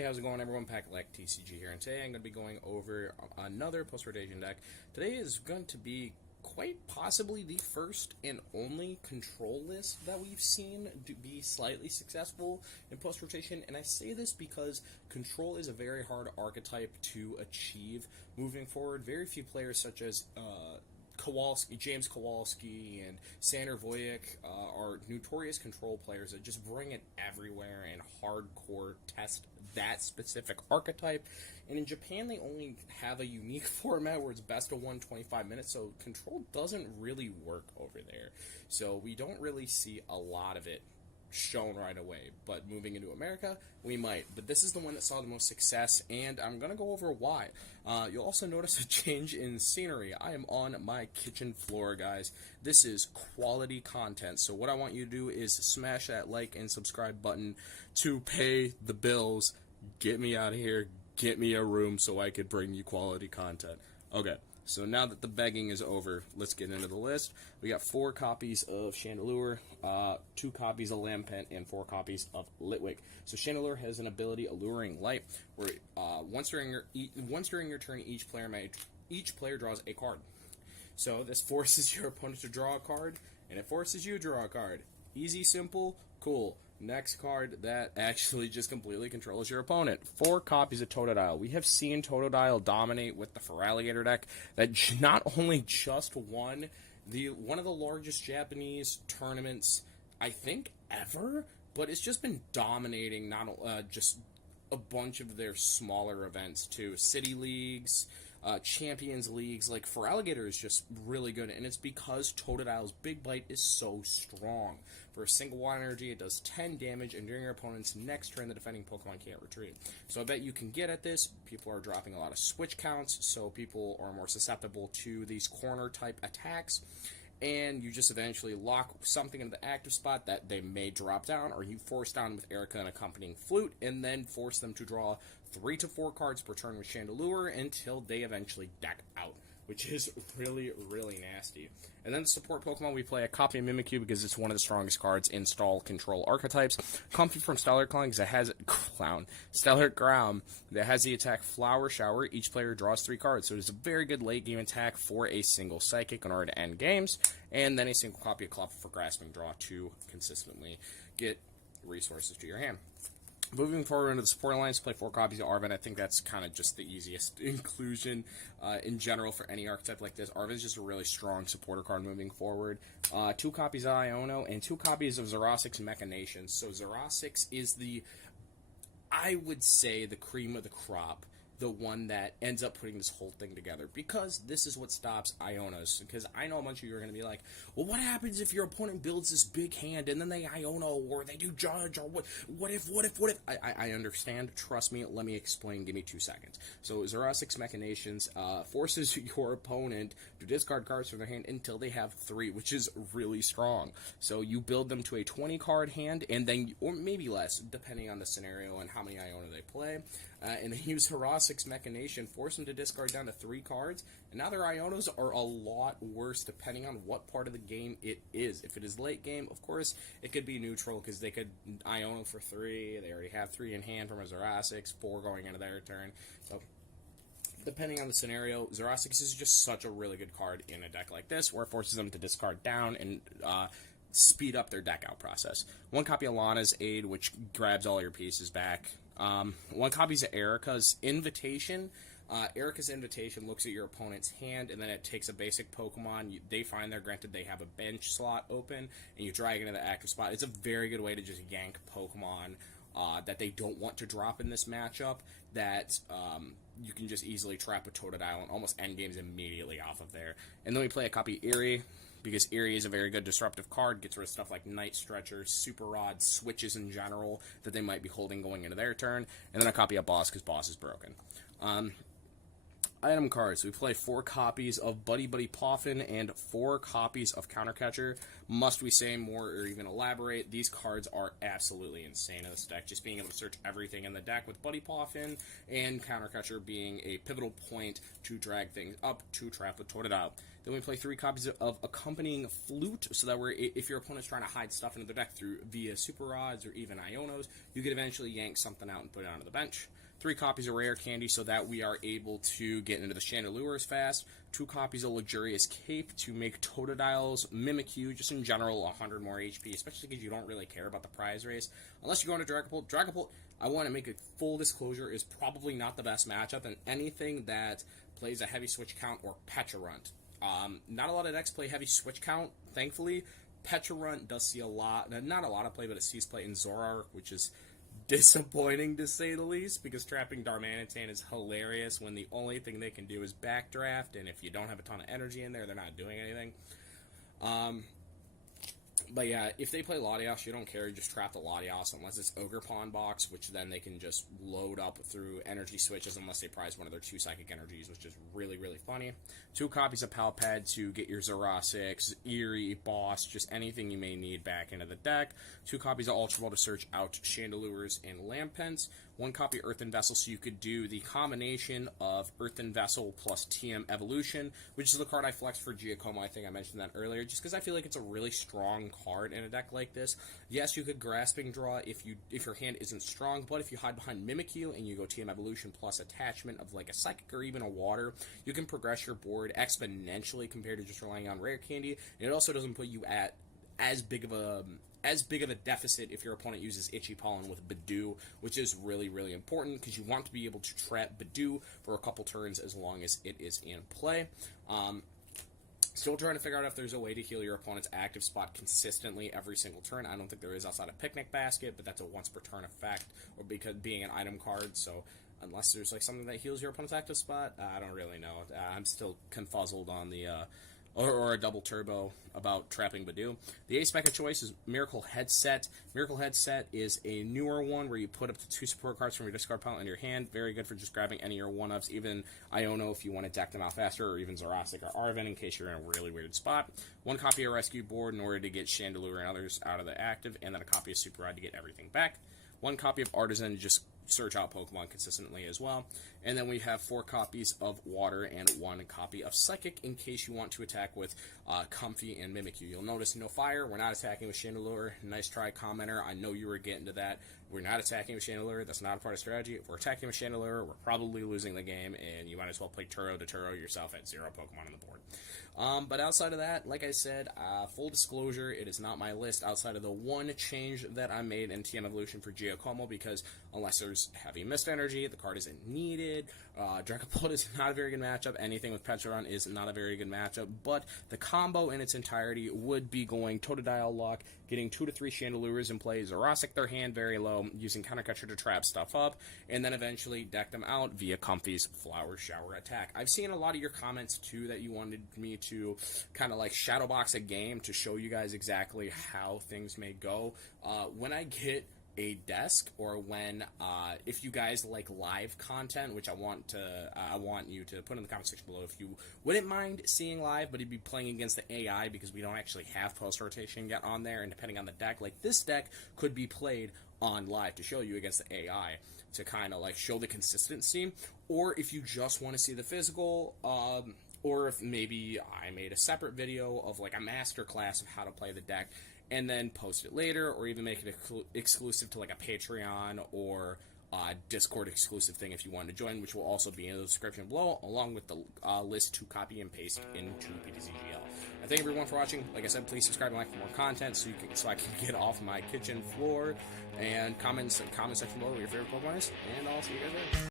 Hey, how's it going everyone? Pack-Elect TCG here, and today I'm going to be going over another post-rotation deck. Today is going to be quite possibly the first and only control list that we've seen to be slightly successful in post-rotation, and I say this because control is a very hard archetype to achieve moving forward. Very few players such as James Kowalski and Sander Voyek are notorious control players that just bring it everywhere and hardcore test that specific archetype. And in Japan, they only have a unique format where it's best of 125 minutes, so control doesn't really work over there. So we don't really see a lot of it shown right away, but moving into America, we might. But this is the one that saw the most success, and I'm going to go over why. You'll also notice a change in scenery. I am on my kitchen floor, guys. This is quality content, so what I want you to do is smash that like and subscribe button to pay the bills. Get me out of here. Get me a room so I could bring you quality content. Okay. So now that the begging is over, let's get into the list. We got 4 copies of Chandelure, 2 copies of Lampent, and 4 copies of Litwick. So Chandelure has an ability, Alluring Light, where once during your turn, each player draws a card. So this forces your opponent to draw a card, and it forces you to draw a card. Easy, simple, cool. Next card, that actually just completely controls your opponent. 4 copies of Totodile. We have seen Totodile dominate with the Feraligatr deck that not only just won one of the largest Japanese tournaments, I think, ever, but it's just been dominating not just a bunch of their smaller events too. City Leagues, Champions Leagues. Like, Feraligatr is just really good, and it's because Totodile's Big Bite is so strong. For a single 1 energy, it does 10 damage, and during your opponent's next turn, the defending Pokemon can't retreat. So I bet you can get at this. People are dropping a lot of switch counts, so people are more susceptible to these corner-type attacks, and you just eventually lock something into the active spot that they may drop down, or you force down with Erika and Accompanying Flute, and then force them to draw 3 to 4 cards per turn with Chandelure until they eventually deck out, which is really, really nasty. And then to support Pokemon, we play a copy of Mimikyu because it's one of the strongest cards in stall control archetypes. Comfey from Stellar Clown because it has Stellar Ground that has the attack Flower Shower. Each player draws 3 cards, so it is a very good late game attack for a single Psychic in order to end games. And then a single copy of Cleffa for Grasping Draw to consistently get resources to your hand. Moving forward into the support alliance, play 4 copies of Arven. I think that's kind of just the easiest inclusion in general for any archetype like this. Arven is just a really strong supporter card moving forward. 2 copies of Iono and 2 copies of Xerosic's Machinations. So Xerosic is I would say, the cream of the crop. The one that ends up putting this whole thing together, because this is what stops Ionos. Because I know a bunch of you are going to be like, well, what happens if your opponent builds this big hand and then they Iono, or they do Judge, or what if? I understand. Trust me. Let me explain. Give me 2 seconds. So Xerosic's Machinations forces your opponent to discard cards from their hand until they have 3, which is really strong. So you build them to a 20-card hand, and then, or maybe less, depending on the scenario and how many Iono they play. And then use Xerosic's Machination, force them to discard down to 3 cards, and now their Ionos are a lot worse depending on what part of the game it is. If it is late game, of course, it could be neutral, because they could Iono for 3, they already have 3 in hand from a Xerosic, 4 going into their turn, so depending on the scenario, Xerosic is just such a really good card in a deck like this, where it forces them to discard down and speed up their deck out process. 1 copy of Lana's Aid, which grabs all your pieces back. 1 copy of Erika's Invitation. Erika's Invitation looks at your opponent's hand, and then it takes a basic Pokemon. They find they're granted they have a bench slot open, and you drag it into the active spot. It's a very good way to just yank Pokemon that they don't want to drop in this matchup, that you can just easily trap a Totodile and almost end games immediately off of there. And then we play a copy of Eri, because Eri is a very good disruptive card, gets rid of stuff like Night Stretcher, Super Rod, switches in general that they might be holding going into their turn, and then a copy of Boss, because Boss is broken. item cards. We play 4 copies of Buddy-Buddy Poffin and 4 copies of Countercatcher. Must we say more or even elaborate? These cards are absolutely insane in this deck. Just being able to search everything in the deck with Buddy Poffin and Countercatcher being a pivotal point to drag things up to trap with Totodile. Then we play 3 copies of Accompanying Flute, so that if your opponent's trying to hide stuff into the deck via Super Rods or even Ionos, you could eventually yank something out and put it onto the bench. 3 copies of Rare Candy, so that we are able to get into the Chandelures fast. 2 copies of Luxurious Cape to make Totodile's Mimikyu, just in general, 100 more HP, especially because you don't really care about the prize race. Unless you're going to Dragapult. Dragapult, I want to make a full disclosure, is probably not the best matchup, and anything that plays a heavy switch count or Pecharunt. Not a lot of decks play heavy switch count, thankfully. Pecharunt does see a lot, not a lot of play, but it sees play in Zoroark, which is disappointing to say the least, because trapping Darmanitan is hilarious when the only thing they can do is backdraft, and if you don't have a ton of energy in there, they're not doing anything. But yeah, if they play Latios, you don't care, you just trap the Latios unless it's Ogre Pawn Box, which then they can just load up through energy switches unless they prize one of their 2 psychic energies, which is really, really funny. 2 copies of Pal Pad to get your Xerosic, Eri, Boss, just anything you may need back into the deck. 2 copies of Ultra Ball to search out Chandelures and Lampent. 1 copy of Earthen Vessel, so you could do the combination of Earthen Vessel plus TM Evolution, which is the card I flexed for Giacomo. I think I mentioned that earlier, just because I feel like it's a really strong card in a deck like this. Yes, you could Grasping Draw if your hand isn't strong, but if you hide behind Mimikyu and you go TM Evolution plus attachment of like a Psychic or even a Water, you can progress your board exponentially compared to just relying on Rare Candy, and it also doesn't put you at as big of a deficit if your opponent uses Itchy Pollen with Badoo, which is really, really important because you want to be able to trap Badoo for a couple turns as long as it is in play. Still trying to figure out if there's a way to heal your opponent's active spot consistently every single turn. I don't think there is outside of Picnic Basket, but that's a once per turn effect, or because being an item card, so unless there's like something that heals your opponent's active spot, I don't really know. I'm still confuzzled on the or a double turbo about trapping Badoo. The ace spec of choice is Miracle Headset. Miracle Headset is a newer one where you put up to 2 support cards from your discard pile in your hand. Very good for just grabbing any of your 1-ups, even Iono if you want to deck them out faster, or even Xerosic or Arven in case you're in a really weird spot. 1 copy of Rescue Board in order to get Chandelure and others out of the active, and then a copy of Super Rod to get everything back. 1 copy of Artazon to just search out Pokemon consistently as well. And then we have 4 copies of Water and 1 copy of Psychic in case you want to attack with Comfey and Mimikyu. You'll notice no fire. We're not attacking with Chandelure. Nice try, commenter. I know you were getting to that. We're not attacking with Chandelure. That's not a part of strategy. If we're attacking with Chandelure, we're probably losing the game, and you might as well play Turo to Turo yourself at 0 Pokemon on the board. But outside of that, like I said, full disclosure, it is not my list outside of the 1 change that I made in TM Evolution for Giacomo, because unless there's heavy mist energy, the card isn't needed. Dragapult is not a very good matchup. Anything with Pecharunt is not a very good matchup, but the combo in its entirety would be going Totodile Lock, getting 2 to 3 Chandelures in play, Xerosic their hand very low, using Countercatcher to trap stuff up, and then eventually deck them out via Comfey's Flower Shower attack. I've seen a lot of your comments, too, that you wanted me to kind of like shadowbox a game to show you guys exactly how things may go. When I get a desk, or when if you guys like live content, which I want you to put in the comment section below if you wouldn't mind seeing live, but you'd be playing against the AI because we don't actually have post rotation yet on there, and depending on the deck, like this deck could be played on live to show you against the AI to kind of like show the consistency, or if you just want to see the physical, or if maybe I made a separate video of like a master class of how to play the deck and then post it later, or even make it exclusive to like a Patreon or Discord exclusive thing if you want to join, which will also be in the description below, along with the list to copy and paste into PTCGL. I thank everyone for watching. Like I said, please subscribe and like for more content so I can get off my kitchen floor, and comment section below what your favorite Pokemon is, and I'll see you guys later.